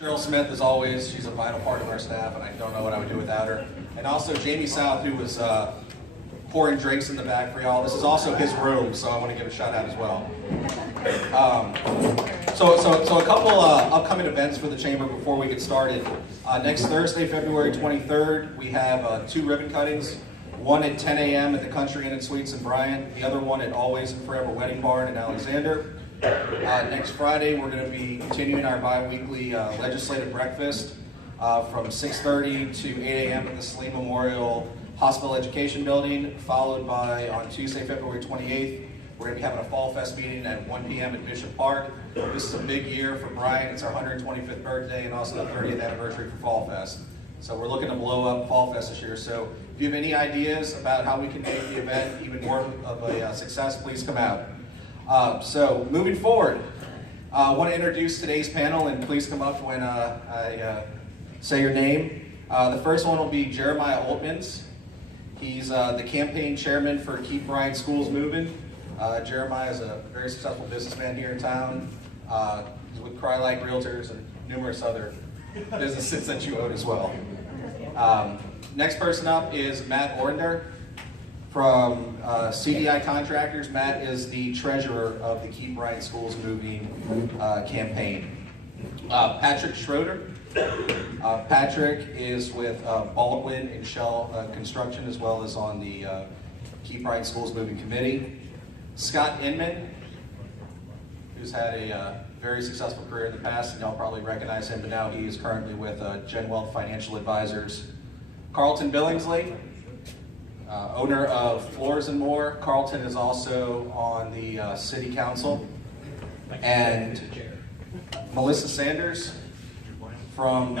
Cheryl Smith, as always, she's a vital part of our staff, and I don't know what I would do without her. And also Jamie South, who was pouring drinks in the back for y'all. This is also his room, so I want to give a shout out as well. So a couple upcoming events for the Chamber before we get started. Next Thursday, February 23rd, we have 2 ribbon cuttings. One at 10 a.m. at the Country Inn and Suites in Bryant. The other one at Always and Forever Wedding Barn in Alexander. Next Friday, we're going to be continuing our bi-weekly legislative breakfast from 6:30 to 8 a.m. at the Saline Memorial Hospital Education Building, followed by, on Tuesday, February 28th, we're going to be having a Fall Fest meeting at 1 p.m. at Bishop Park. This is a big year for Bryant. It's our 125th birthday and also the 30th anniversary for Fall Fest. So we're looking to blow up Fall Fest this year. So if you have any ideas about how we can make the event even more of a success, please come out. So moving forward, I want to introduce today's panel, and please come up when I say your name. The first one will be Jeremiah Oltmans. He's the campaign chairman for Keep Bryant Schools Moving. Jeremiah is a very successful businessman here in town. He's with Cry-Like Realtors and numerous other businesses that you own as well. Next person up is Matt Ornder from CDI Contractors. Matt is the treasurer of the Keep Bryant Schools Moving campaign. Patrick Schroeder. Patrick is with Baldwin and Shell Construction, as well as on the Keep Bryant Schools Moving Committee. Scott Inman, who's had a very successful career in the past, and y'all probably recognize him, but now he is currently with Gen Wealth Financial Advisors. Carlton Billingsley, owner of Floors and More. Carlton is also on the City Council. And Melissa Sanders from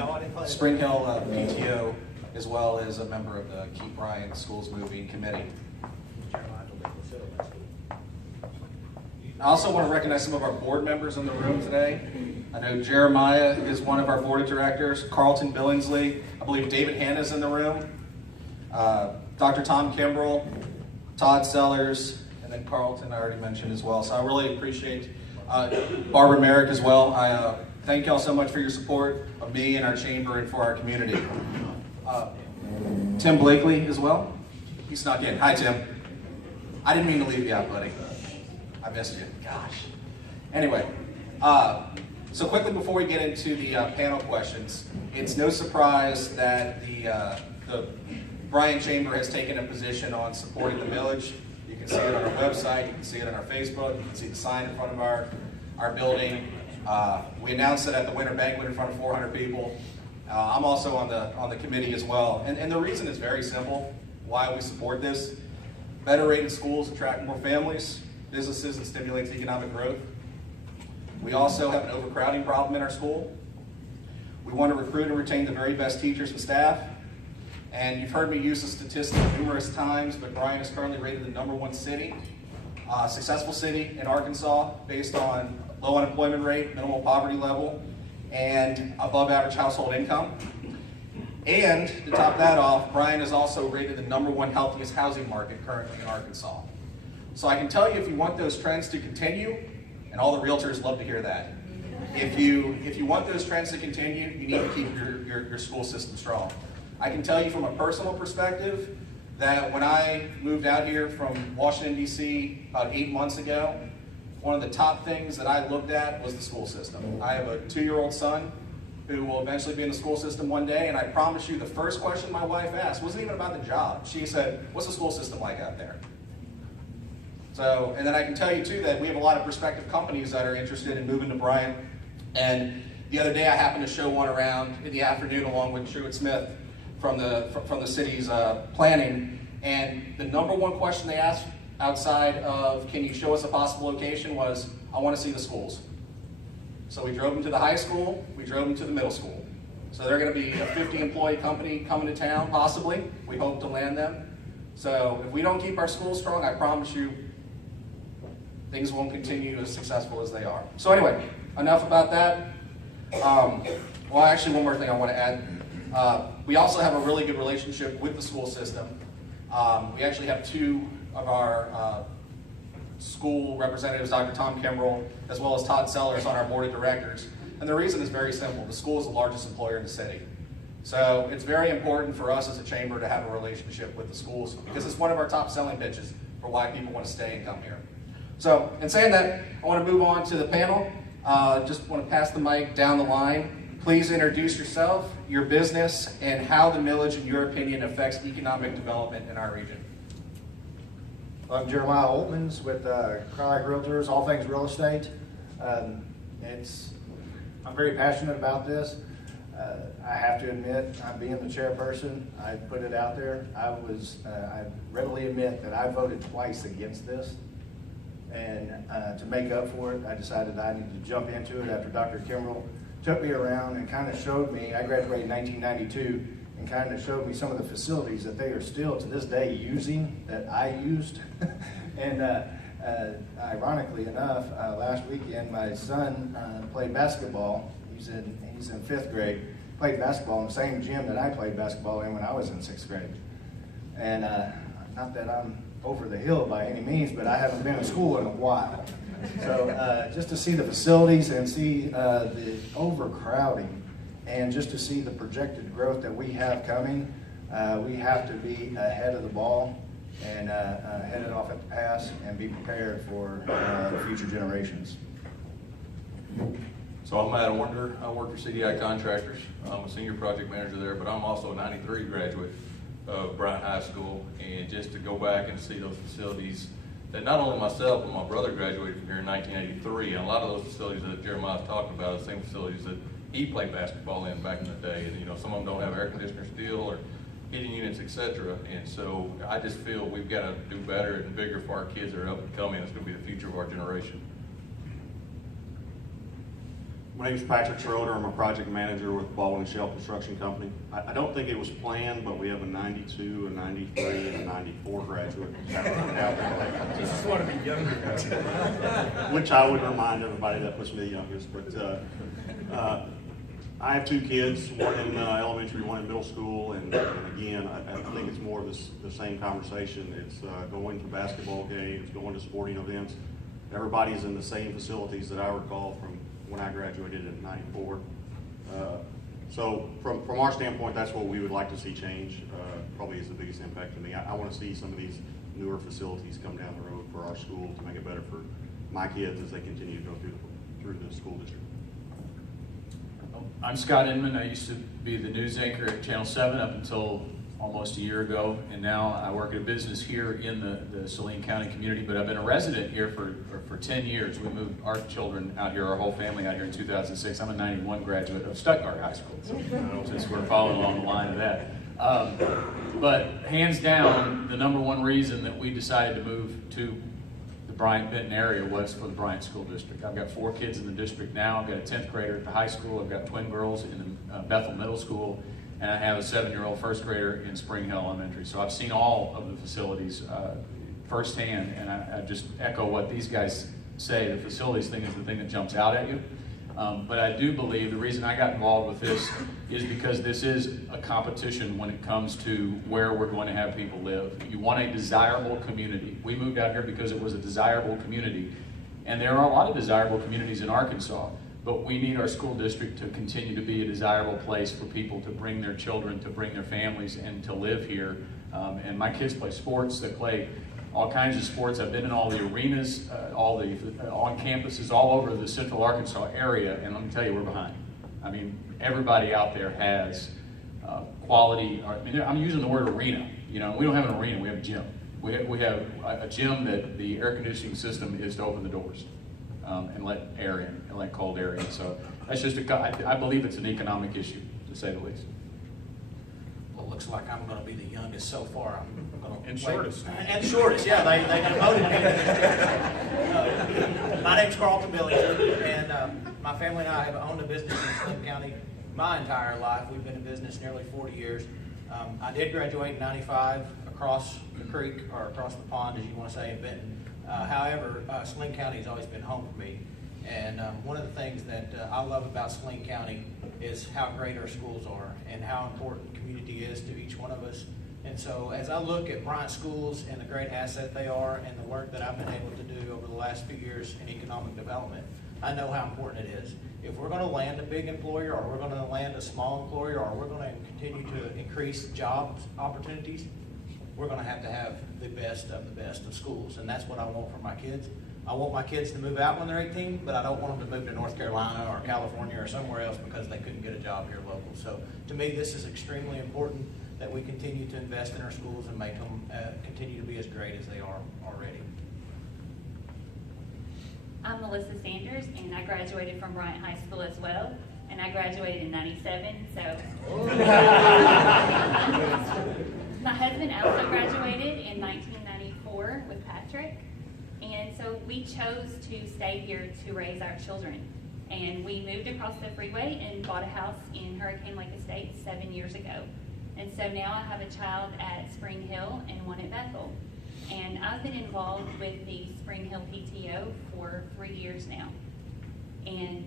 Spring Hill PTO, as well as a member of the Keep Bryant Schools Moving Committee. I also want to recognize some of our board members in the room today. I know Jeremiah is one of our board of directors, Carlton Billingsley. I believe David Hanna's in the room. Dr. Tom Kimbrell, Todd Sellers, and then Carlton I already mentioned as well. So I really appreciate Barbara Merrick as well. I thank y'all so much for your support of me and our chamber and for our community. Tim Blakely as well. He snuck in. Hi, Tim. I didn't mean to leave you out, buddy. I missed you. Gosh. Anyway, so quickly before we get into the panel questions, it's no surprise that the Bryant Chamber has taken a position on supporting the millage. You can see it on our website, you can see it on our Facebook, you can see the sign in front of our building. We announced it at the winter banquet in front of 400 people. I'm also on the committee as well. And the reason is very simple, why we support this. Better rated schools attract more families, businesses, and stimulates economic growth. We also have an overcrowding problem in our school. We want to recruit and retain the very best teachers and staff. And you've heard me use the statistic numerous times, but Bryant is currently rated the #1 city, successful city in Arkansas based on low unemployment rate, minimal poverty level, and above average household income. And to top that off, Bryant is also rated the #1 healthiest housing market currently in Arkansas. So I can tell you, if you want those trends to continue, and all the realtors love to hear that, if you want those trends to continue, you need to keep your school system strong. I can tell you from a personal perspective that when I moved out here from Washington, D.C. about 8 months ago, one of the top things that I looked at was the school system. I have a 2-year-old son who will eventually be in the school system one day, and I promise you the first question my wife asked wasn't even about the job. She said, "What's the school system like out there?" So, and then I can tell you too that we have a lot of prospective companies that are interested in moving to Bryant. And the other day I happened to show one around in the afternoon along with Truett Smith from the city's planning. And the #1 question they asked outside of, "Can you show us a possible location?" was, "I want to see the schools." So we drove them to the high school, we drove them to the middle school. So they're going to be a 50-employee company coming to town, possibly. We hope to land them. So if we don't keep our schools strong, I promise you, things won't continue as successful as they are. So anyway, enough about that. Well, actually, one more thing I want to add. We also have a really good relationship with the school system. We actually have 2 of our school representatives, Dr. Tom Kimbrell, as well as Todd Sellers, on our board of directors. And the reason is very simple. The school is the largest employer in the city. So it's very important for us as a chamber to have a relationship with the schools because it's one of our top selling pitches for why people want to stay and come here. So in saying that, I want to move on to the panel. Just want to pass the mic down the line. Please introduce yourself, your business, and how the millage, in your opinion, affects economic development in our region. I'm Jeremiah Oltmans with Crowley Realtors, all things real estate. I'm very passionate about this. I have to admit, I'm being the chairperson. I put it out there. I readily admit that I voted twice against this. And to make up for it, I decided I needed to jump into it after Dr. Kimbrell took me around and kind of showed me, I graduated in 1992, and kind of showed me some of the facilities that they are still to this day using that I used. And ironically enough, last weekend my son played basketball. He's in 5th grade. Played basketball in the same gym that I played basketball in when I was in 6th grade. And not that I'm over the hill by any means, but I haven't been in school in a while. So just to see the facilities and see the overcrowding and just to see the projected growth that we have coming, we have to be ahead of the ball and head it off at the pass and be prepared for the future generations. So I'm Matt Ornder. I work for CDI Contractors. I'm a senior project manager there, but I'm also a 93 graduate of Bryant High School. And just to go back and see those facilities that not only myself, but my brother graduated from here in 1983. And a lot of those facilities that Jeremiah's talking about are the same facilities that he played basketball in back in the day. And some of them don't have air conditioners still or heating units, etc. And so I just feel we've got to do better and bigger for our kids that are up and coming. It's going to be the future of our generation. My name is Patrick Schroeder. I'm a project manager with Baldwin & Shell Construction Company. I don't think it was planned, but we have a 92, a 93, and a 94 graduate out there. You just want to be younger, guys. Which I would remind everybody that puts me the youngest. But I have 2 kids, one in elementary, one in middle school, and again, I think it's more of the same conversation. It's going to basketball games, going to sporting events. Everybody's in the same facilities that I recall from when I graduated in '94. So from our standpoint, that's what we would like to see change. Probably is the biggest impact to me. I want to see some of these newer facilities come down the road for our school to make it better for my kids as they continue to go through the school district. I'm Scott Inman. I used to be the news anchor at Channel 7 up until almost a year ago, and now I work at a business here in the Saline County community, but I've been a resident here for 10 years. We moved our children out here, our whole family out here in 2006. I'm a 91 graduate of Stuttgart High School, so since we're following along the line of that. But hands down, the number one reason that we decided to move to the Bryant-Benton area was for the Bryant School District. I've got 4 kids in the district now. I've got a 10th grader at the high school. I've got twin girls in the Bethel Middle School. And I have a 7-year-old first grader in Spring Hill Elementary. So I've seen all of the facilities firsthand, and I just echo what these guys say. The facilities thing is the thing that jumps out at you. But I do believe the reason I got involved with this is because this is a competition when it comes to where we're going to have people live. You want a desirable community. We moved out here because it was a desirable community. And there are a lot of desirable communities in Arkansas. But we need our school district to continue to be a desirable place for people to bring their children, to bring their families, and to live here. And my kids play sports. They play all kinds of sports. I've been in all the arenas, on campuses all over the central Arkansas area, and let me tell you, we're behind. I mean, everybody out there has quality. I'm using the word arena. We don't have an arena. We have a gym. We have a gym that the air conditioning system is to open the doors. And let air in, and let cold air in. So that's just I believe it's an economic issue, to say the least. Well, it looks like I'm going to be the youngest so far. I'm going to And shortest. And shortest, yeah. They demoted me. My name's Carlton Millage, and my family and I have owned a business in Slim County my entire life. We've been in business nearly 40 years. I did graduate in '95 across the creek, or across the pond, as you want to say, in Benton. However, Saline County has always been home for me. And one of the things that I love about Saline County is how great our schools are and how important community is to each one of us. And so as I look at Bryant schools and the great asset they are and the work that I've been able to do over the last few years in economic development, I know how important it is. if we're gonna land a big employer, or we're gonna land a small employer, or we're gonna continue to increase jobs opportunities, we're gonna have to have the best of schools, and that's what I want for my kids. I want my kids to move out when they're 18, but I don't want them to move to North Carolina or California or somewhere else because they couldn't get a job here local. So to me, this is extremely important that we continue to invest in our schools and make them continue to be as great as they are already. I'm Melissa Sanders, and I graduated from Bryant High School as well, and I graduated in '97, so. My husband also graduated in 1994 with Patrick, and so we chose to stay here to raise our children. And we moved across the freeway and bought a house in Hurricane Lake Estates 7 years ago. And so now I have a child at Spring Hill and one at Bethel. And I've been involved with the Spring Hill PTO for 3 years now. And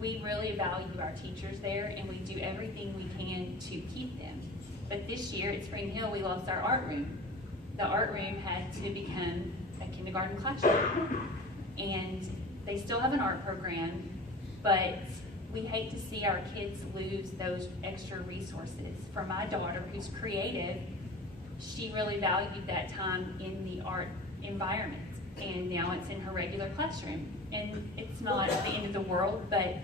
we really value our teachers there, and we do everything we can to keep them. But this year at Spring Hill, we lost our art room. The art room had to become a kindergarten classroom. And they still have an art program, but we hate to see our kids lose those extra resources. For my daughter, who's creative, she really valued that time in the art environment, and now it's in her regular classroom. And it's not the end of the world, but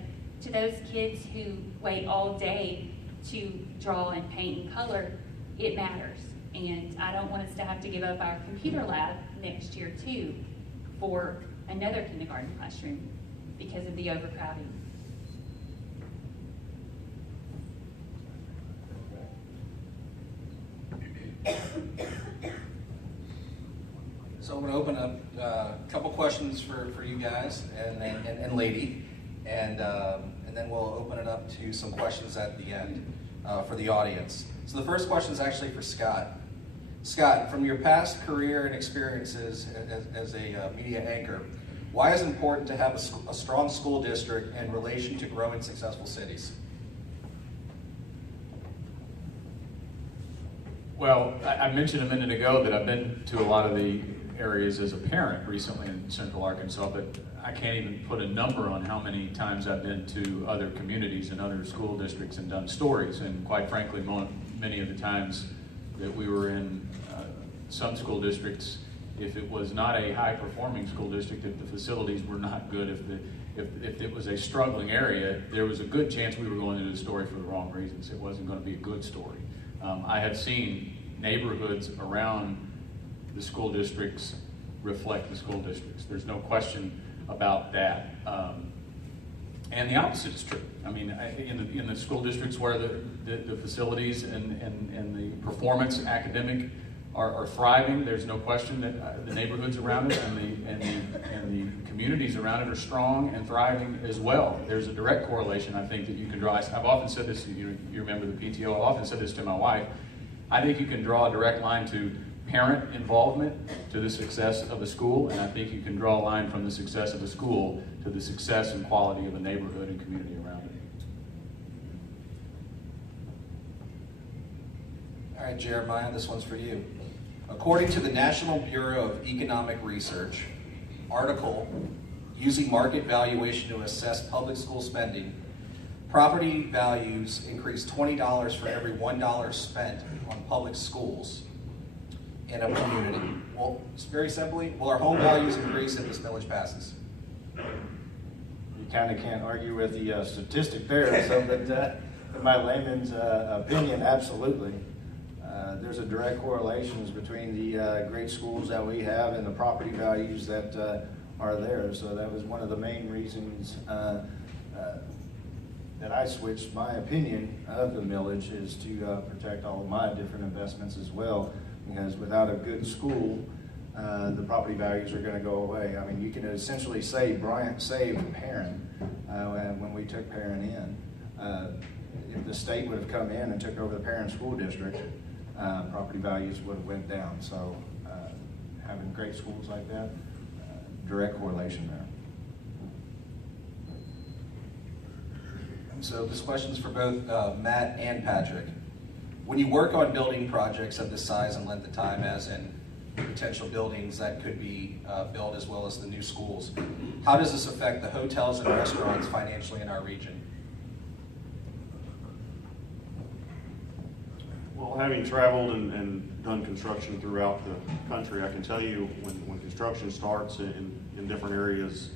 to those kids who wait all day to draw and paint and color, it matters. And I don't want us to have to give up our computer lab next year too for another kindergarten classroom because of the overcrowding. So I'm going to open up a couple questions for you guys and lady, and then we'll open it up to some questions at the end for the audience. So the first question is actually for Scott. Scott, from your past career and experiences as a media anchor, why is it important to have a strong school district in relation to growing successful cities? Well, I mentioned a minute ago that I've been to a lot of the areas as a parent recently in Central Arkansas, but I can't even put a number on how many times I've been to other communities and other school districts and done stories. And quite frankly, many of the times that we were in some school districts, if it was not a high-performing school district, if the facilities were not good, if it was a struggling area, there was a good chance we were going to do the story for the wrong reasons. It wasn't going to be a good story. I have seen neighborhoods around the school districts reflect the school districts. There's no question about that. And the opposite is true. I mean, in the school districts where the facilities and the performance academic are thriving, there's no question that the neighborhoods around it and the communities around it are strong and thriving as well. There's a direct correlation, I think, that you can draw. I've often said this, you remember the PTO, I've often said this to my wife. I think you can draw a direct line to parent involvement to the success of a school, and I think you can draw a line from the success of a school to the success and quality of a neighborhood and community around it. All right, Jeremiah, this one's for you. According to the National Bureau of Economic Research article, using market valuation to assess public school spending, property values increase $20 for every $1 spent on public schools in a community. Well, very simply, will our home values increase if this millage passes? You kind of can't argue with the statistic there, so that in my layman's opinion, absolutely. There's a direct correlation between the great schools that we have and the property values that are there. So that was one of the main reasons that I switched my opinion of the millage, is to protect all of my different investments as well. Because without a good school, the property values are going to go away. I mean, you can essentially say Bryant saved Perrin when we took Perrin in. If the state would have come in and took over the Perrin School District, property values would have went down. So having great schools like that, direct correlation there. So this question's for both Matt and Patrick. When you work on building projects of this size and length of time, as in potential buildings that could be built, as well as the new schools. How does this affect the hotels and restaurants financially in our region? Well, having traveled and done construction throughout the country, I can tell you when construction starts in different areas,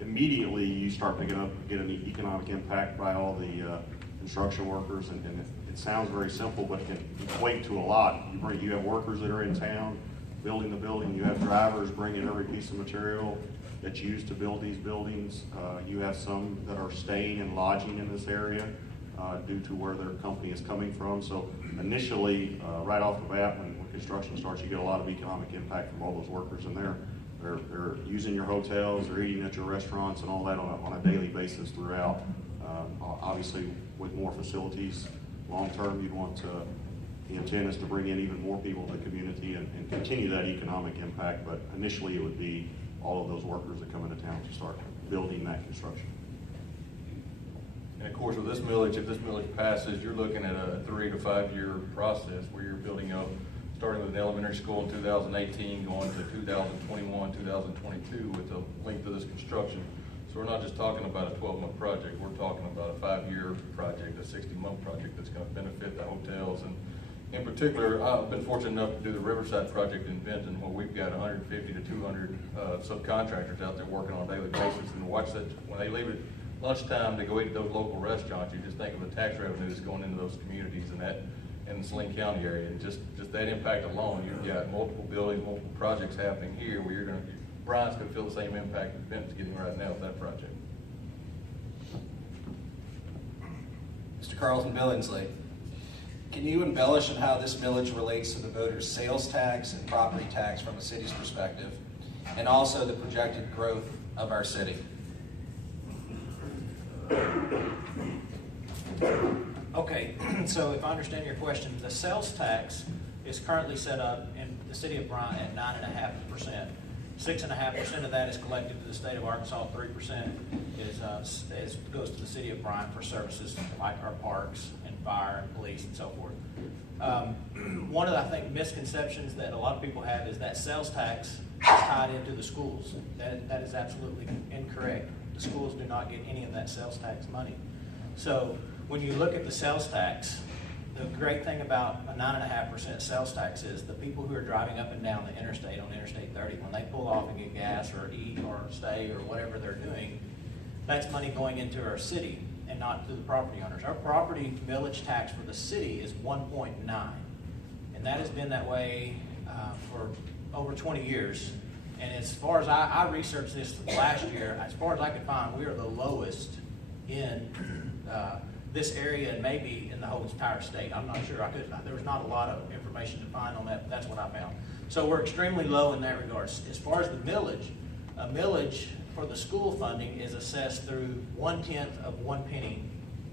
immediately you start picking up, get an economic impact by all the construction workers, and it sounds very simple, but it can equate to a lot. You have workers that are in town building the building, you have drivers bringing every piece of material that's used to build these buildings. You have some that are staying and lodging in this area due to where their company is coming from. So initially, right off the bat, when construction starts, you get a lot of economic impact from all those workers in there. They're using your hotels, they're eating at your restaurants and all that on a daily basis throughout. Obviously, with more facilities, long term, you'd want to, the intent is to bring in even more people to the community and continue that economic impact, but initially it would be all of those workers that come into town to start building that construction. And of course, with this millage, if this millage passes, you're looking at a 3 to 5 year process where you're building up, starting with an elementary school in 2018, going to 2021, 2022 with the length of this construction. So we're not just talking about a 12-month project, we're talking about a 5-year project, a 60-month project that's going to benefit the hotels. And in particular, I've been fortunate enough to do the Riverside project in Benton, where we've got 150 to 200 subcontractors out there working on a daily basis. And watch that, when they leave at lunchtime to go eat at those local restaurants, you just think of the tax revenue that's going into those communities and that in the Saline County area. And just that impact alone, you've got multiple buildings, multiple projects happening here where you're going to, Bryant's going to feel the same impact that Benton's getting right now with that project. Mr. Carlton Billingsley, can you embellish on how this millage relates to the voters' sales tax and property tax from the city's perspective, and also the projected growth of our city? Okay, so if I understand your question, the sales tax is currently set up in the city of Bryant at 9.5%. 6.5% of that is collected to the state of Arkansas. 3% goes to the city of Bryant for services like our parks and fire and police and so forth. One of the, I think, misconceptions that a lot of people have is that sales tax is tied into the schools. That is absolutely incorrect. The schools do not get any of that sales tax money. So when you look at the sales tax, the great thing about a 9.5% sales tax is the people who are driving up and down the interstate on Interstate 30, when they pull off and get gas or eat or stay or whatever they're doing, that's money going into our city and not to the property owners. Our property millage tax for the city is 1.9, and that has been that way for over 20 years. And as far as I researched this last year, as far as I could find, we are the lowest in this area and maybe in the whole entire state. I'm not sure. There was not a lot of information to find on that, but that's what I found. So we're extremely low in that regard. As far as the millage, a millage for the school funding is assessed through 1/10 of 1 penny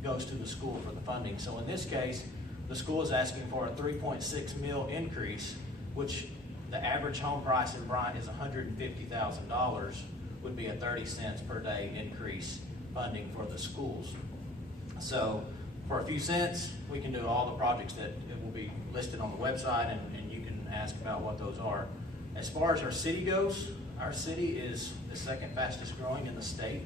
goes to the school for the funding. So in this case, the school is asking for a $3.6 million increase, which the average home price in Bryant is $150,000, would be a 30 cents per day increase funding for the schools. So for a few cents, we can do all the projects that will be listed on the website, and you can ask about what those are. As far as our city goes, our city is the second fastest growing in the state.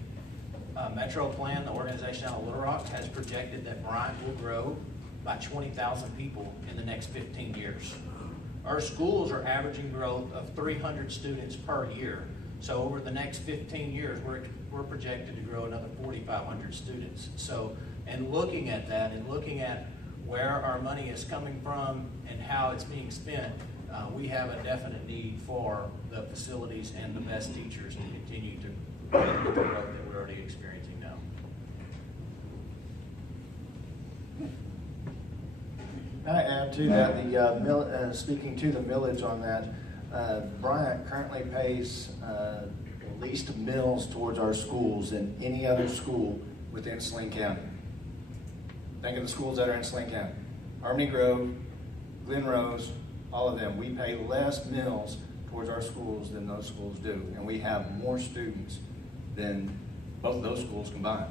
Metro Plan, the organization out of Little Rock, has projected that Bryant will grow by 20,000 people in the next 15 years. Our schools are averaging growth of 300 students per year. So over the next 15 years, we're projected to grow another 4,500 students. So, and looking at that and looking at where our money is coming from and how it's being spent, we have a definite need for the facilities and the best teachers to continue to grow the growth that we're already experiencing now. Can I add to that, speaking to the millage on that, Bryant currently pays the least mills towards our schools than any other school within Saline County. Think of the schools that are in Saline County. Harmony Grove, Glen Rose, all of them. We pay less mills towards our schools than those schools do. And we have more students than both of those schools combined.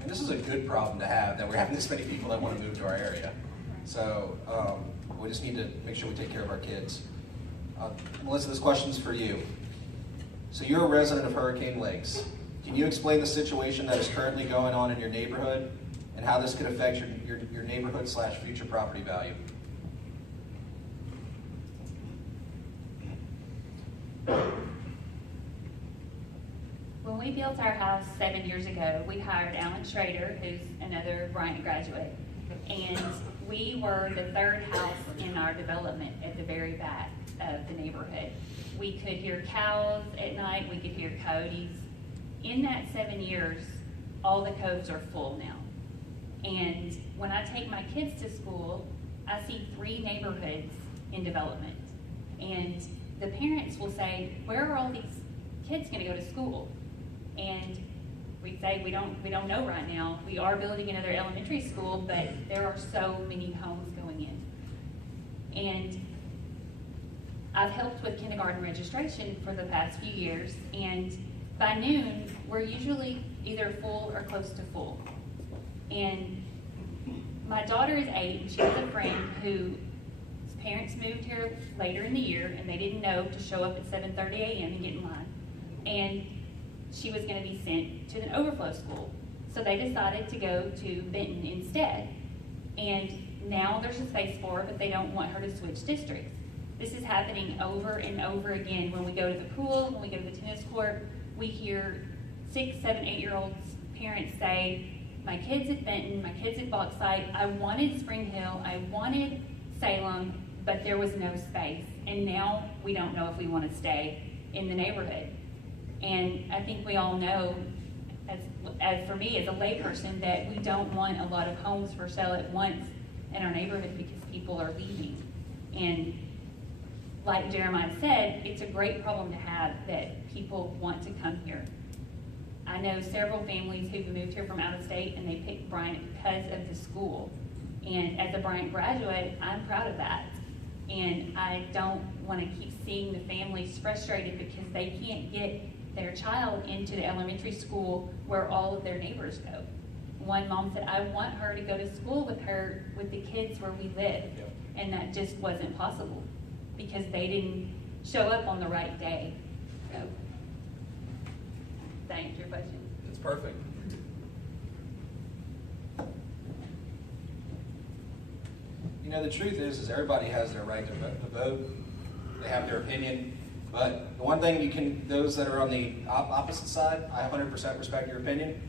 And this is a good problem to have, that we're having this many people that want to move to our area. So we just need to make sure we take care of our kids. Melissa, this question's for you. So you're a resident of Hurricane Lakes. Can you explain the situation that is currently going on in your neighborhood and how this could affect your neighborhood / future property value? When we built our house 7 years ago, we hired Alan Schrader, who's another Bryant graduate, and we were the third house in our development at the very back of the neighborhood. We could hear cows at night, we could hear coyotes. In that 7 years, all the coves are full now. And when I take my kids to school, I see 3 neighborhoods in development. And the parents will say, where are all these kids gonna go to school? And we say, we don't know right now. We are building another elementary school, but there are so many homes going in. And I've helped with kindergarten registration for the past few years, and by noon, we're usually either full or close to full. And my daughter is 8, and she has a friend whose parents moved here later in the year, and they didn't know to show up at 7:30 a.m. and get in line. And she was going to be sent to an overflow school. So they decided to go to Benton instead. And now there's a space for her, but they don't want her to switch districts. This is happening over and over again. When we go to the pool, when we go to the tennis court, we hear 6, 7, 8-year-olds parents say, my kid's at Benton, my kid's at Bauxite, I wanted Spring Hill, I wanted Salem, but there was no space. And now we don't know if we want to stay in the neighborhood. And I think we all know, as for me as a layperson, that we don't want a lot of homes for sale at once in our neighborhood because people are leaving. And like Jeremiah said, it's a great problem to have that people want to come here. I know several families who've moved here from out of state and they picked Bryant because of the school. And as a Bryant graduate, I'm proud of that. And I don't want to keep seeing the families frustrated because they can't get their child into the elementary school where all of their neighbors go. One mom said, I want her to go to school with the kids where we live. Yep. And that just wasn't possible because they didn't show up on the right day. So, does that answer your question? It's perfect. You know, the truth is everybody has their right to vote. They have their opinion. But the one thing those that are on the opposite side, I 100% respect your opinion.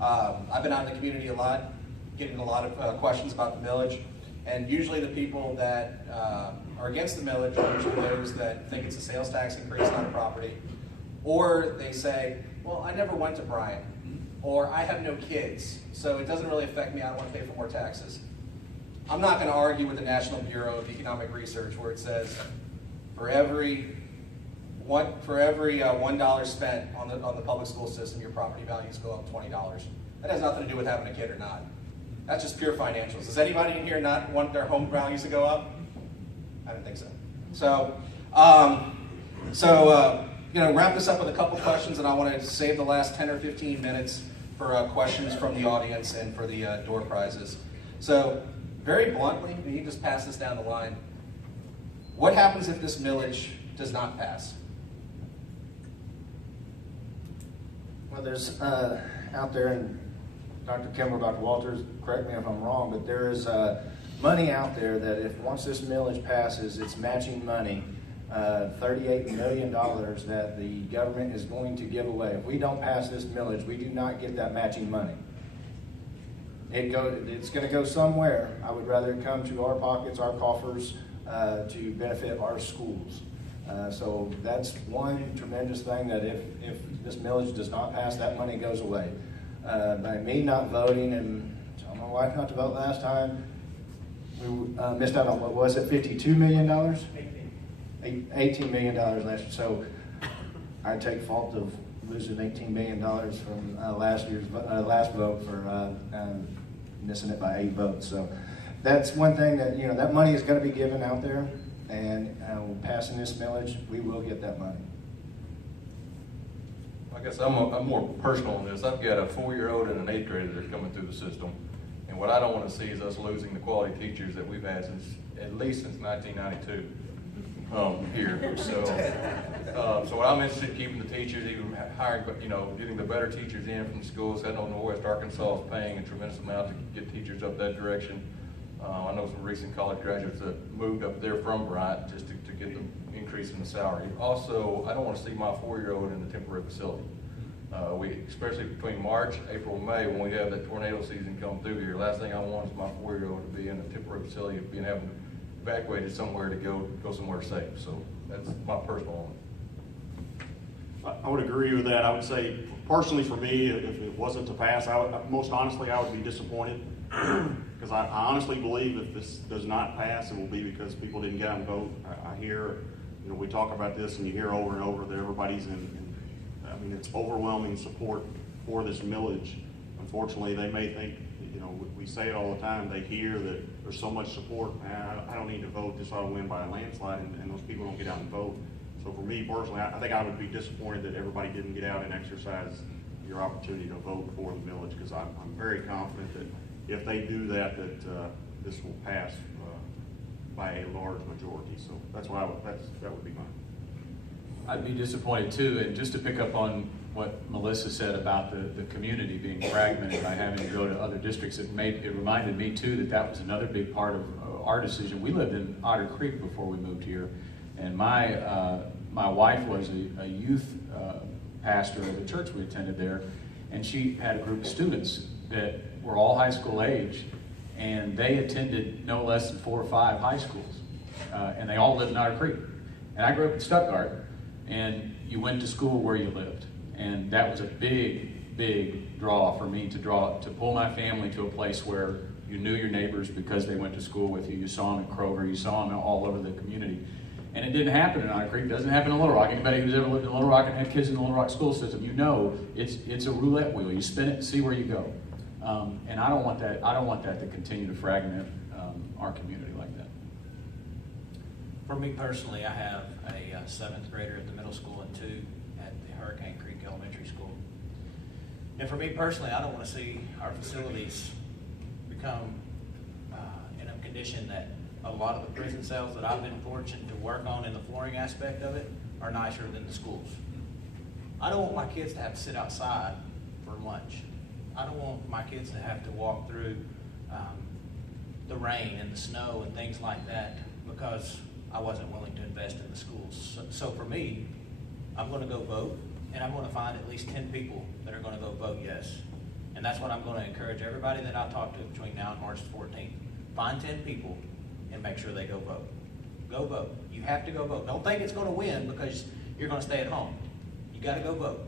I've been out in the community a lot, getting a lot of questions about the millage. And usually the people that are against the millage are usually those that think it's a sales tax increase, not a property. Or they say, well, I never went to Bryant. Or I have no kids, so it doesn't really affect me. I don't want to pay for more taxes. I'm not going to argue with the National Bureau of Economic Research where it says for every $1 spent on the public school system, your property values go up $20. That has nothing to do with having a kid or not. That's just pure financials. Does anybody in here not want their home values to go up? I don't think so. So, wrap this up with a couple questions, and I want to save the last 10 or 15 minutes for questions from the audience and for the door prizes. So, very bluntly, and you can just pass this down the line. What happens if this millage does not pass? Well, there's out there, and Dr. Kimball, Dr. Walters, correct me if I'm wrong, but there is money out there that if once this millage passes, it's matching money, $38 million that the government is going to give away. If we don't pass this millage, we do not get that matching money. It's going to go somewhere. I would rather it come to our pockets, our coffers, to benefit our schools. So that's one tremendous thing, that if this millage does not pass, that money goes away. By me not voting, and telling my wife not to vote last time, we missed out on, what was it, $52 million? $18 million last year. So I take fault of losing $18 million from last year's last vote for missing it by 8 votes. So that's one thing that, that money is going to be given out there, and passing this millage, we will get that money. I guess I'm more personal on this. I've got a 4-year-old and an 8th grader that are coming through the system, And what I don't want to see is us losing the quality teachers that we've had at least since 1992 here. So what I'm interested in keeping the teachers, even hiring, getting the better teachers in from the schools. I know Northwest Arkansas is paying a tremendous amount to get teachers up that direction. I know some recent college graduates that moved up there from Bryant just to get the increase in the salary. Also, I don't want to see my 4-year-old in the temporary facility. Especially between March, April, May, when we have that tornado season come through here, last thing I want is my 4-year-old to be in a temporary facility, having evacuated somewhere to go somewhere safe. So that's my personal one. I would agree with that. I would say, personally for me, if it wasn't to pass, most honestly, I would be disappointed. Because I honestly believe if this does not pass, it will be because people didn't get out and vote. I hear, we talk about this and you hear over and over that everybody's it's overwhelming support for this millage. Unfortunately, they may think, we say it all the time, they hear that there's so much support, I don't need to vote, this ought to win by a landslide, and those people don't get out and vote. So for me personally, I think I would be disappointed that everybody didn't get out and exercise your opportunity to vote for the millage, because I'm very confident that if they do that, this will pass by a large majority. So that's why that would be mine. I'd be disappointed too, and just to pick up on what Melissa said about the community being fragmented by having to go to other districts, it reminded me too that was another big part of our decision. We lived in Otter Creek before we moved here, and my wife was a youth pastor of the church we attended there, and she had a group of students that were all high school age, and they attended no less than 4 or 5 high schools, and they all lived in Otter Creek. And I grew up in Stuttgart, and you went to school where you lived. And that was a big, big draw for me to pull my family to a place where you knew your neighbors because they went to school with you. You saw them at Kroger, you saw them all over the community. And it didn't happen in Otter Creek, it doesn't happen in Little Rock. Anybody who's ever lived in Little Rock and had kids in the Little Rock school system, it's a roulette wheel. You spin it and see where you go. And I don't want that to continue to fragment our community like that. For me personally, I have a 7th grader at the middle school and 2 at the Hurricane Creek Elementary School. And for me personally, I don't want to see our facilities become in a condition that a lot of the prison cells that I've been fortunate to work on in the flooring aspect of it are nicer than the schools. I don't want my kids to have to sit outside for lunch. I don't want my kids to have to walk through the rain and the snow and things like that because I wasn't willing to invest in the schools. So for me, I'm going to go vote, and I'm going to find at least 10 people that are going to go vote yes. And that's what I'm going to encourage everybody that I talk to between now and March 14th. Find 10 people and make sure they go vote. Go vote. You have to go vote. Don't think it's going to win because you're going to stay at home. You got to go vote.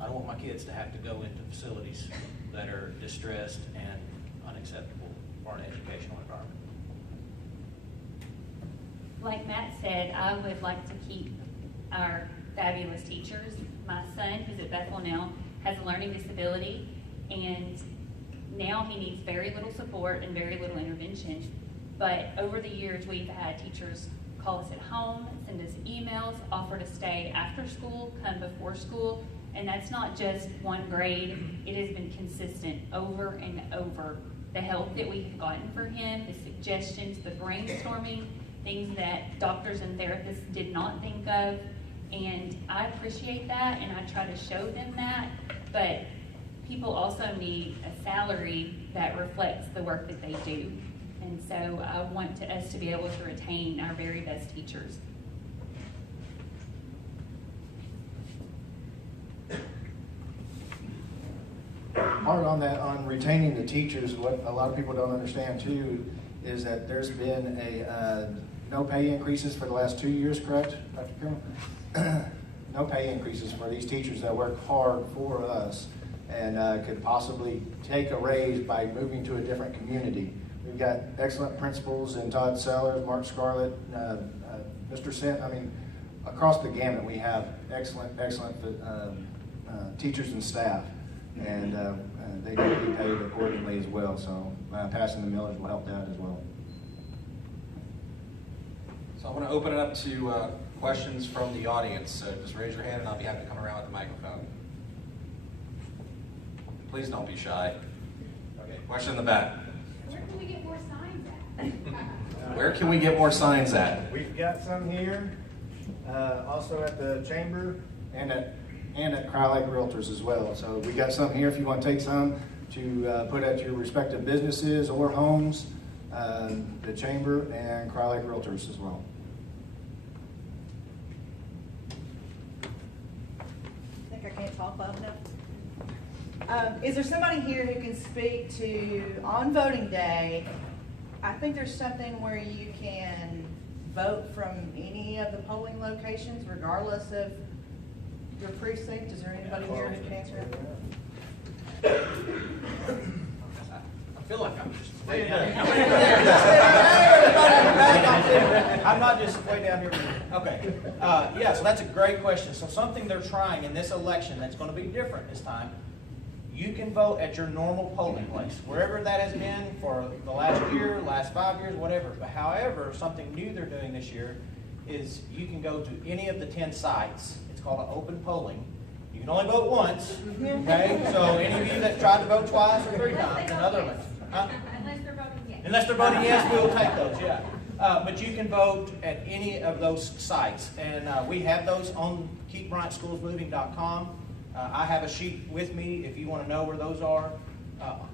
I don't want my kids to have to go into facilities that are distressed and unacceptable for an educational environment. Like Matt said, I would like to keep our fabulous teachers. My son, who's at Bethel now, has a learning disability, and now he needs very little support and very little intervention. But over the years, we've had teachers call us at home, send us emails, offer to stay after school, come before school, and that's not just one grade. It has been consistent over and over. The help that we have gotten for him, the suggestions, the brainstorming, things that doctors and therapists did not think of, and I appreciate that, and I try to show them that, but people also need a salary that reflects the work that they do, and so I want us to be able to retain our very best teachers. Part on that, on retaining the teachers, what a lot of people don't understand too, is that there's been no pay increases for the last 2 years, correct, Dr. Kimmel? No pay increases for these teachers that work hard for us and could possibly take a raise by moving to a different community. We've got excellent principals in Todd Sellers, Mark Scarlett, Mr. Sent. I mean, across the gamut, we have excellent teachers and staff, and they need to be paid accordingly as well. So passing the millage will help that as well. So I want to open it up to questions from the audience. So just raise your hand and I'll be happy to come around with the microphone. Please don't be shy. Okay. Question in the back. Where can we get more signs at? Where can we get more signs at? We've got some here, also at the chamber and at Crowd Lake Realtors as well. So we got some here if you want to take some to put at your respective businesses or homes, the chamber and Crowd Lake Realtors as well. I think I can't talk loud enough. Is there somebody here who can speak to, on voting day, I think there's something where you can vote from any of the polling locations regardless of your precinct? Is there anybody here who can answer that? I feel like I'm just way down here. I'm not just way down here. Okay. Yeah, so that's a great question. So something they're trying in this election that's going to be different this time. You can vote at your normal polling place, wherever that has been for the last year, last 5 years, whatever. But however, something new they're doing this year is you can go to any of the 10 sites. It's called an open polling. You can only vote once, okay? So any of you that tried to vote twice or 3 times, another election. Huh? Unless they're voting yes. Unless they're voting yes, we'll take those, yeah. But you can vote at any of those sites. And we have those on keepbryantschoolsmoving.com. I have a sheet with me if you want to know where those are.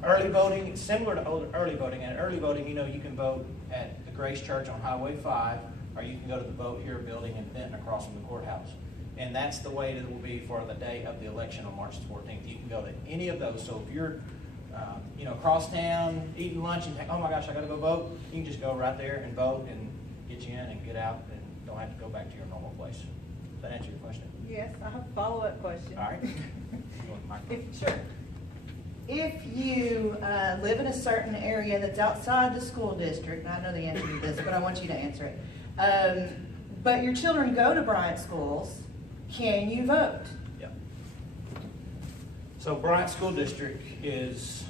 Early voting, it's similar to early voting. And early voting, you know, you can vote at the Grace Church on Highway 5, or you can go to the Vote Here building in Benton across from the courthouse. And that's the way it will be for the day of the election on March 14th. You can go to any of those. So if you're across town eating lunch and think, oh my gosh, I got to go vote, you can just go right there and vote and get you in and get out and don't have to go back to your normal place. Does that answer your question? Yes, I have a follow-up question. All right. You want the microphone? Sure. If you live in a certain area that's outside the school district, and I know the answer to this, but I want you to answer it. But your children go to Bryant schools, can you vote? Yeah. So Bryant School District is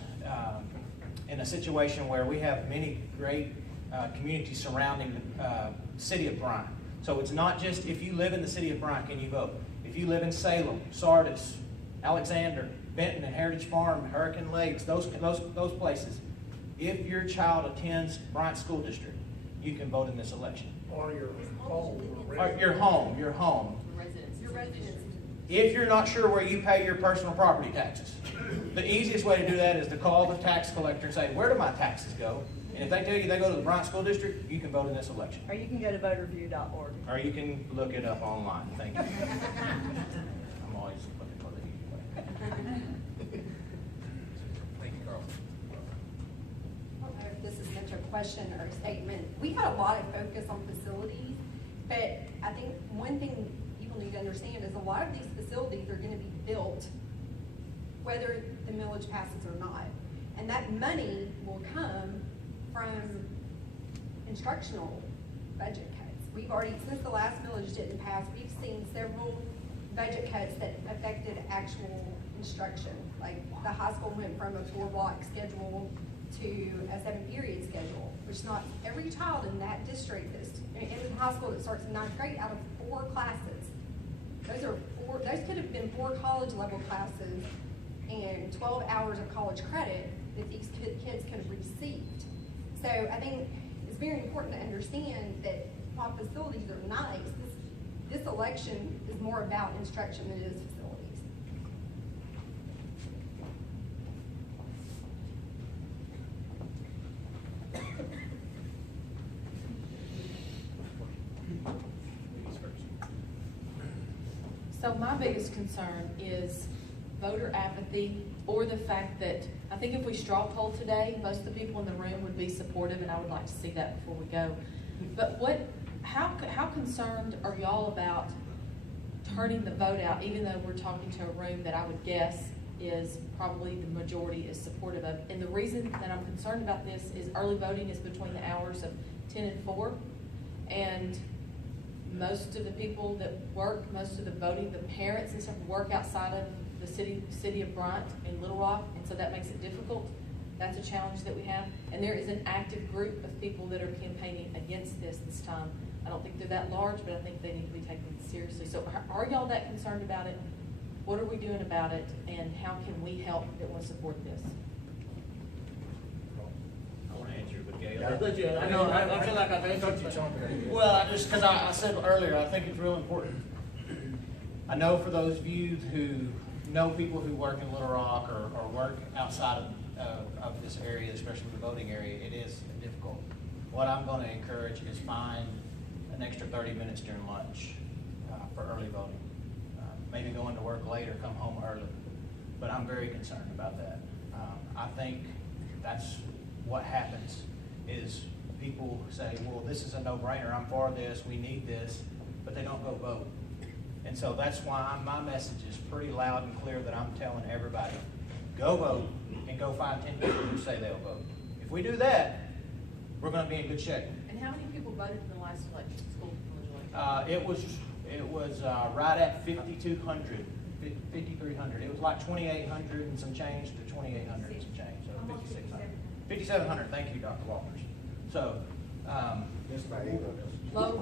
in a situation where we have many great communities surrounding the city of Bryant. So it's not just if you live in the city of Bryant can you vote. If you live in Salem, Sardis, Alexander, Benton, and Heritage Farm, Hurricane Lakes, those places, if your child attends Bryant School District, you can vote in this election. Or your home. Or your home. Your residence. If you're not sure where you pay your personal property taxes, the easiest way to do that is to call the tax collector and say, where do my taxes go? And if they tell you they go to the Bryant School District, you can vote in this election. Or you can go to voterview.org. Or you can look it up online. Thank you. I'm always looking for the easy way. Thank you, Carl. I don't know if this is such a question or a statement. We had a lot of focus on facilities, but I think one thing people need to understand is a lot of these facilities are going to be built whether the millage passes or not. And that money will come from instructional budget cuts. We've already, since the last millage didn't pass, we've seen several budget cuts that affected actual instruction. Like the high school went from a 4-block schedule to a 7-period schedule, which not every child in that district is in high school that starts in 9th grade out of 4 classes. Those could have been 4 college level classes and 12 hours of college credit that these kids could have received. So I think it's very important to understand that while facilities are nice, this election is more about instruction than it is facilities. So my biggest concern is voter apathy, or the fact that I think if we straw poll today, most of the people in the room would be supportive, and I would like to see that before we go. But how concerned are y'all about turning the vote out, even though we're talking to a room that I would guess is probably the majority is supportive of? And the reason that I'm concerned about this is early voting is between the hours of 10 and 4, and most of the people that work, most of the voting, the parents and stuff work outside of the city of Bryant and Little Rock, and so that makes it difficult. That's a challenge that we have. And there is an active group of people that are campaigning against this time. I don't think they're that large, but I think they need to be taken seriously. So are y'all that concerned about it? What are we doing about it? And how can we help that will support this? Yeah, I know, I feel like I've interrupted you. Well, because I said earlier, I think it's real important. I know for those of you who know people who work in Little Rock or work outside of this area, especially the voting area, it is difficult. What I'm gonna encourage is find an extra 30 minutes during lunch for early voting. Maybe go into work late or come home early, but I'm very concerned about that. I think that's what happens is people say, well, this is a no-brainer, I'm for this, we need this, but they don't go vote. And so that's why my message is pretty loud and clear that I'm telling everybody, go vote and go find 10 people who say they'll vote. If we do that, we're gonna be in good shape. And how many people voted in the last election, school village election? It was right at 5,200, 5,300. It was like 2,800 and some change to 2,800 and some change, so 5,600. 5,700, thank you, Dr. Walters. So, Low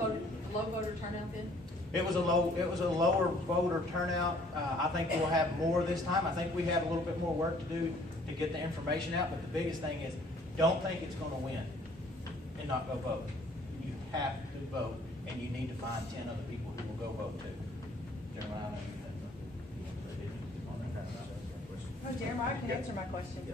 voter turnout then? it was a lower voter turnout. I think we'll have more this time. I think we have a little bit more work to do to get the information out, but the biggest thing is, don't think it's gonna win and not go vote. You have to vote, and you need to find 10 other people who will go vote too. Jeremiah, I know you had Oh, Jeremiah can answer my question.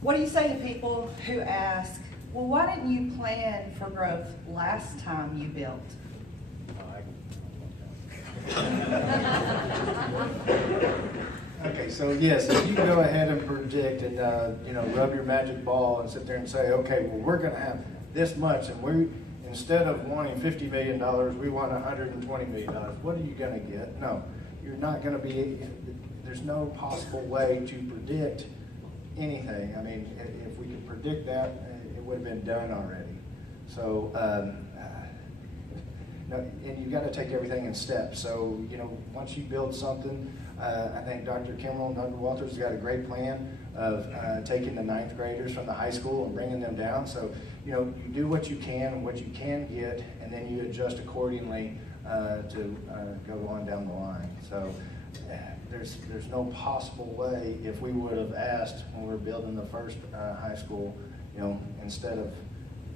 What do you say to people who ask, well, why didn't you plan for growth last time you built? Okay, so yes, if you go ahead and predict and, rub your magic ball and sit there and say, okay, well, we're gonna have this much, and instead of wanting $50 million, we want $120 million. What are you gonna get? No, you're not gonna be, there's no possible way to predict anything. I mean, if we could predict that, it would have been done already. So, and you've got to take everything in steps. So, once you build something, I think Dr. Kimmel and Dr. Walters has got a great plan of taking the 9th graders from the high school and bringing them down. So, you do what you can and what you can get, and then you adjust accordingly to go on down the line. So, there's no possible way, if we would have asked when we were building the first high school, instead of,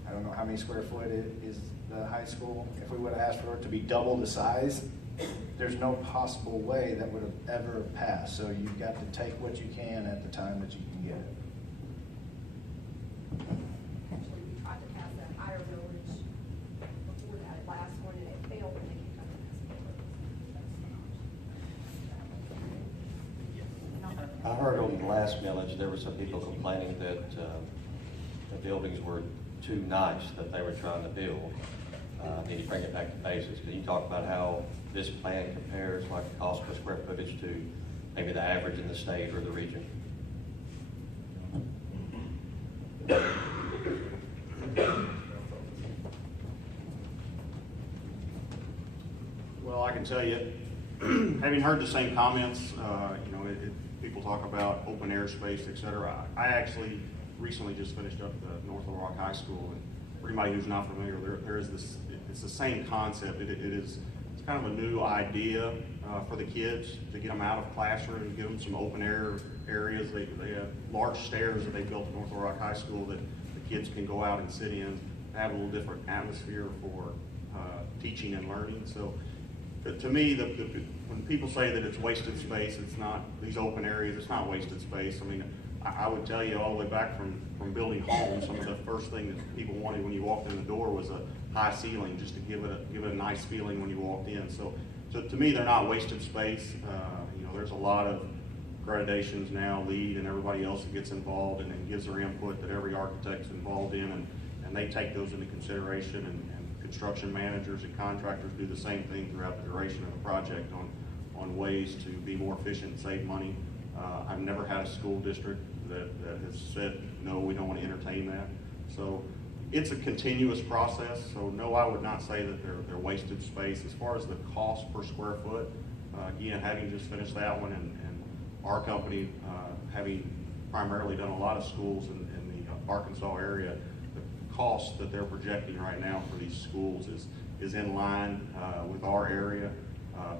I don't know how many square foot is the high school, if we would have asked for it to be double the size, there's no possible way that would have ever passed. So you've got to take what you can at the time that you can get it. Actually, we tried to pass that higher millage before that last one, and it failed, and they kept coming to us. I heard on the last millage, there were some people complaining that the buildings were too nice that they were trying to build. Need to bring it back to basics. Can you talk about how this plan compares, like the cost per square footage, to maybe the average in the state or the region? Well, I can tell you, having heard the same comments, people talk about open air space, et cetera. I actually recently just finished up the North Little Rock High School, and for anybody who's not familiar, there is this, it's the same concept. It's kind of a new idea for the kids to get them out of classroom, give them some open air areas. They have large stairs that they built at North Little Rock High School that the kids can go out and sit in, have a little different atmosphere for teaching and learning. So to me, when people say that it's wasted space, it's not, these open areas, it's not wasted space. I mean, I would tell you all the way back from building homes, some of the first thing that people wanted when you walked in the door was a high ceiling, just to give it a nice feeling when you walked in. So to me, they're not wasted space. There's a lot of accreditations now, LEED and everybody else that gets involved and gives their input that every architect's involved in, and they take those into consideration, and construction managers and contractors do the same thing throughout the duration of the project on ways to be more efficient and save money. I've never had a school district that has said, no, we don't want to entertain that. So it's a continuous process. So no, I would not say that they're wasted space. As far as the cost per square foot, again, having just finished that one, and our company having primarily done a lot of schools in the Arkansas area, the cost that they're projecting right now for these schools is in line with our area,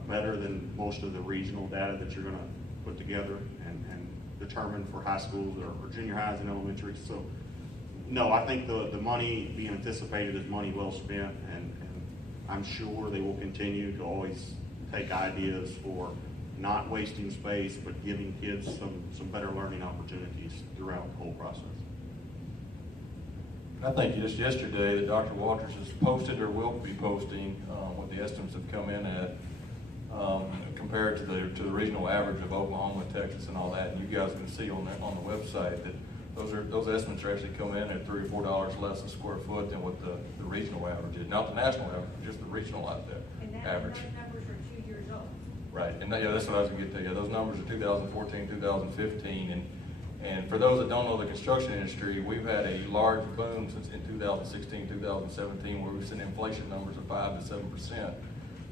better than most of the regional data that you're going to put together. And determined for high schools or junior highs and elementary. So, no, I think the money being anticipated is money well spent, and I'm sure they will continue to always take ideas for not wasting space, but giving kids some better learning opportunities throughout the whole process. I think just yesterday that Dr. Walters has posted or will be posting what the estimates have come in at compared to the regional average of Oklahoma, Texas, and all that. And you guys can see on the website that those estimates are actually coming in at $3 or $4 less a square foot than what the regional average is. Not the national average, just the regional out there average. And those numbers are 2 years old. Right, and that's what I was going to get to. Yeah, those numbers are 2014, 2015, and for those that don't know the construction industry, we've had a large boom since in 2016, 2017, where we've seen inflation numbers of 5 to 7%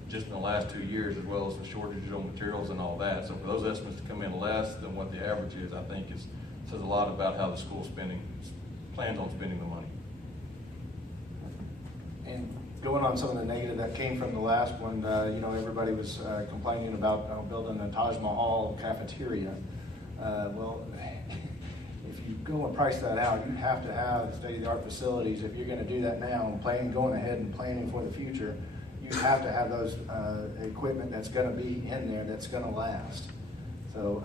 just in the last 2 years, as well as the shortages on materials and all that. So for those estimates to come in less than what the average is, I think says a lot about how the school plans on spending the money. And going on some of the negative that came from the last one, everybody was complaining about building a Taj Mahal cafeteria. Well, if you go and price that out, you have to have state-of-the-art facilities. If you're going to do that now, going ahead and planning for the future, you have to have those equipment that's going to be in there that's going to last. So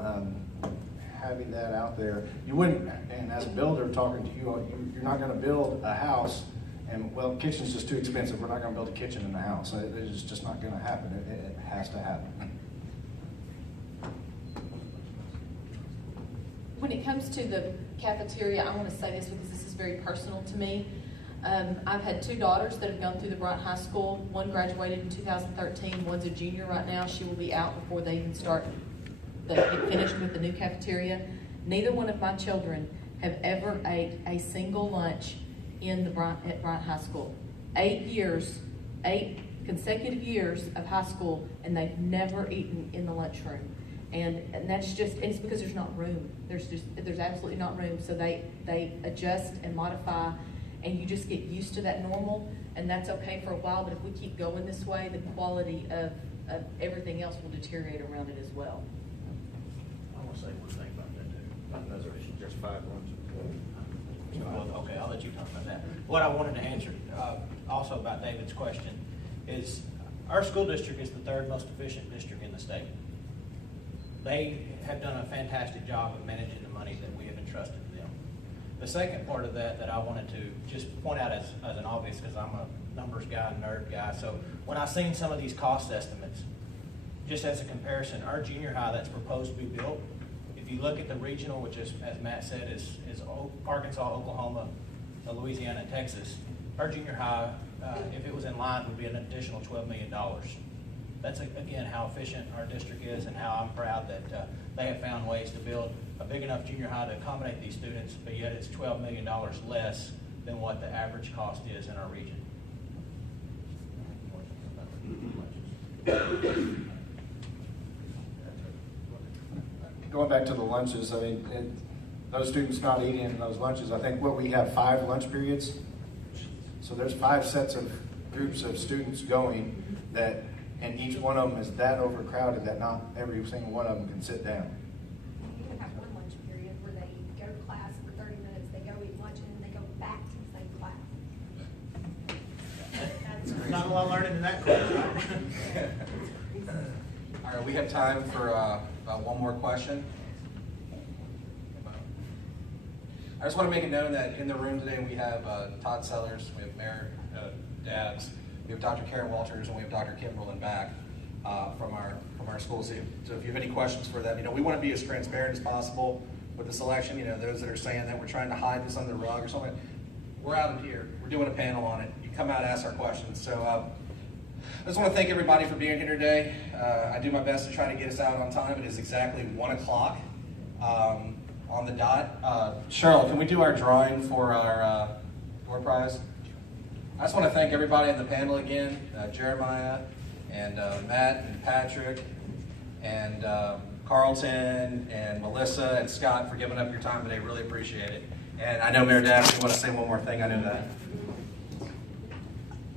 having that out there, you wouldn't, and as a builder talking to you, you're not going to build a house and, well, kitchen's just too expensive. We're not going to build a kitchen in the house. It's just not going to happen. It has to happen. When it comes to the cafeteria, I want to say this because this is very personal to me. I've had 2 daughters that have gone through the Bryant High School. One graduated in 2013. One's a junior right now. She will be out before they even get finished with the new cafeteria. Neither one of my children have ever ate a single lunch at Bryant High School. 8 consecutive years of high school, and they've never eaten in the lunchroom. And that's just, it's because there's not room. There's absolutely not room. So they adjust and modify, and you just get used to that normal, and that's okay for a while. But if we keep going this way, the quality of everything else will deteriorate around it as well. I want to say one thing about that too. Those are just 5 lunches. Well, okay, I'll let you talk about that. What I wanted to answer also about David's question is our school district is the 3rd most efficient district in the state. They have done a fantastic job of managing the money that we have entrusted to them. The second part of that I wanted to just point out as an obvious, because I'm a numbers guy, nerd guy, so when I've seen some of these cost estimates, just as a comparison, our junior high that's proposed to be built, if you look at the regional, which is, as Matt said, is Arkansas, Oklahoma, Louisiana, and Texas, our junior high, if it was in line, would be an additional $12 million. That's, again, how efficient our district is and how I'm proud that they have found ways to build a big enough junior high to accommodate these students, but yet it's $12 million less than what the average cost is in our region. Going back to the lunches, I mean, those students not eating in those lunches, I think we have 5 lunch periods. So there's 5 sets of groups of students going that, and each one of them is that overcrowded that not every single one of them can sit down. You can have one lunch period where they go to class for 30 minutes, they go eat lunch, and then they go back to the same class. There's not a lot of learning in that course, right? All right, we have time for about one more question. I just want to make it known that in the room today we have Todd Sellers, we have Mayor Dabbs, we have Dr. Karen Walters, and we have Dr. Kim Berlin back from our school. So if you have any questions for them, we want to be as transparent as possible with the selection. Those that are saying that we're trying to hide this under the rug or something, we're out here. We're doing a panel on it. You come out and ask our questions. So I just want to thank everybody for being here today. I do my best to try to get us out on time. It is exactly 1 o'clock on the dot. Cheryl, can we do our drawing for our door prize? I just want to thank everybody on the panel again, Jeremiah and Matt and Patrick and Carlton and Melissa and Scott for giving up your time today. Really appreciate it. And I know Mayor Dabbs, you want to say one more thing. I know that.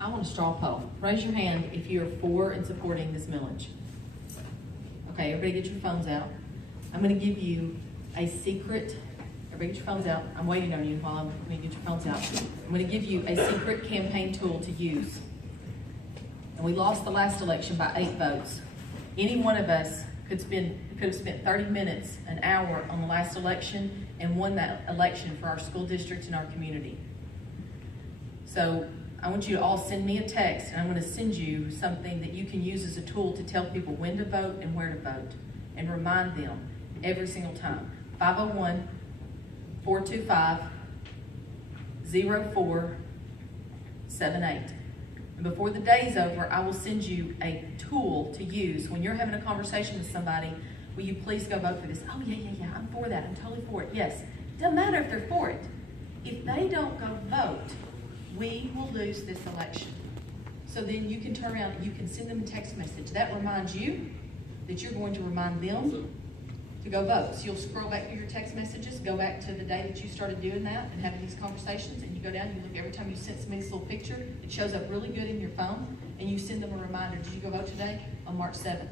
I want a straw poll. Raise your hand if you're for and supporting this millage. Okay, everybody get your phones out. I'm going to give you a secret, everybody get your phones out. I'm waiting on you while I'm going to get your phones out. I'm going to give you a secret campaign tool to use. And we lost the last election by 8 votes. Any one of us could have spent 30 minutes, an hour on the last election and won that election for our school district and our community. So I want you to all send me a text, and I'm going to send you something that you can use as a tool to tell people when to vote and where to vote, and remind them every single time. 501-425-0478. And before the day's over, I will send you a tool to use when you're having a conversation with somebody. Will you please go vote for this? Oh, yeah, I'm for that. I'm totally for it. Yes. Doesn't matter if they're for it. If they don't go vote, we will lose this election. So then you can turn around and you can send them a text message. That reminds you that you're going to remind them to go vote. So you'll scroll back through your text messages, go back to the day that you started doing that and having these conversations, and you go down and you look every time you send somebody this little picture, it shows up really good in your phone, and you send them a reminder. Did you go vote today? On March 7th.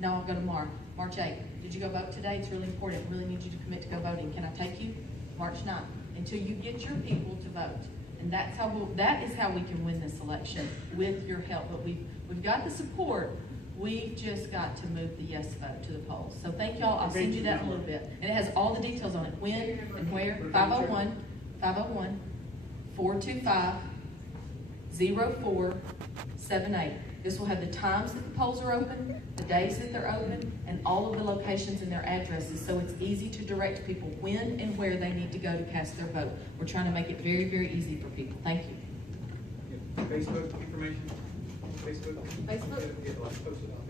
No, I'll go tomorrow. March 8th. Did you go vote today? It's really important. I really need you to commit to go voting. Can I take you? March 9th. Until you get your people to vote. And that is how we can win this election, with your help. But we've got the support. We've just got to move the yes vote to the polls. So thank y'all. I'll send you that in a little bit. And it has all the details on it. When and where. 501-425-0478. This will have the times that the polls are open, the days that they're open, and all of the locations and their addresses. So it's easy to direct people when and where they need to go to cast their vote. We're trying to make it very, very easy for people. Thank you. Facebook information? Facebook? Facebook? Yeah, like posted on